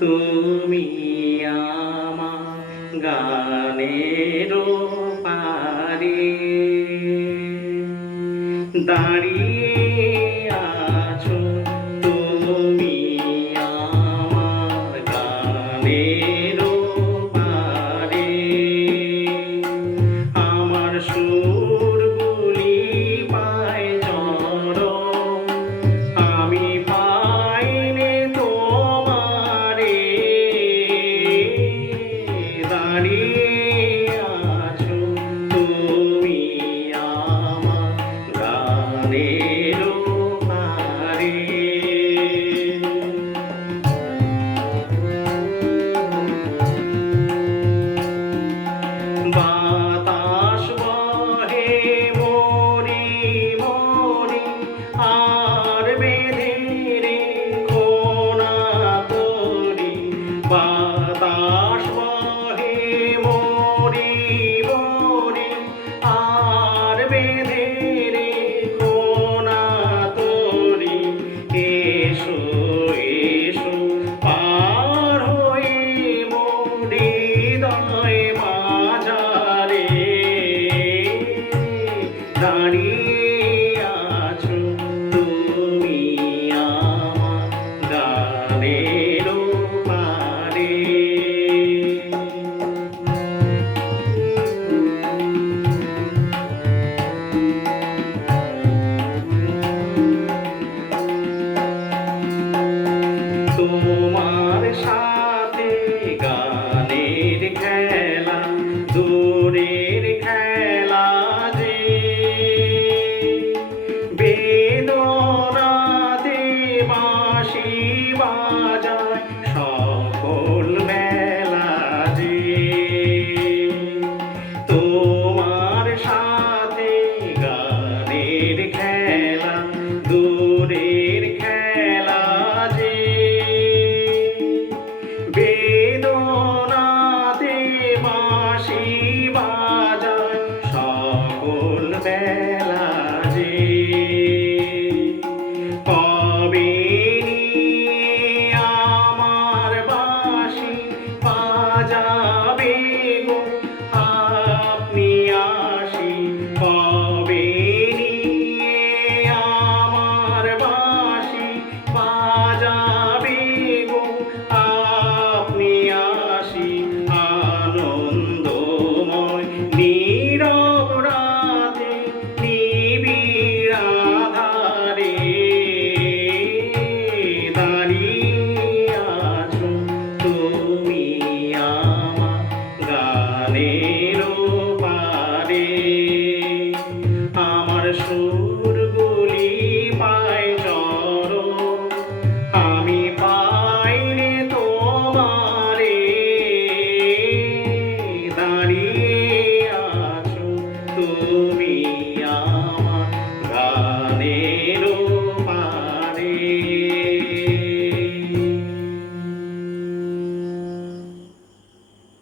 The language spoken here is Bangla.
তুমি আমার গানের পারে দাঁড়িয়ে আছো, তুমি আমার গানের পারে। আমার সুরগুলি পায় চরণ, আমি পাইনে তোমারে। দাঁড়িয়ে আছো তুমি আমার গানের পারে। বাতাস বহে মরি মরি আর বেঁধে রেখো না তরি। বাতাস বহে মরি মরি আর বেঁধে রেখো না তরি। এসো এসো পার হয়ে মোর হৃদয় মাঝারে। দাঁড়িয়ে আছো তুমি আমার গানের পারে। তোমার সাথে গানের খেলা দূরের খেলা যে। বেদনাতে বাঁশি বাজায় সকল বেলা যে। তোমার সাথে গানের খেলা দূরের খেলা যে। বেদনাতে বাঁশি বাজায় সকল বেলা যে। কবে নিয়ে আমার বাঁশি বাজাবে গো আপনি আসি। কবে নিয়ে আমার বাঁশি বাজাবে গো আপনি আসি। আনন্দময় নীরব রাতে নিবিড় আঁধারে। দাঁড়িয়ে আছো তুমি আমার গানের পারে। আমার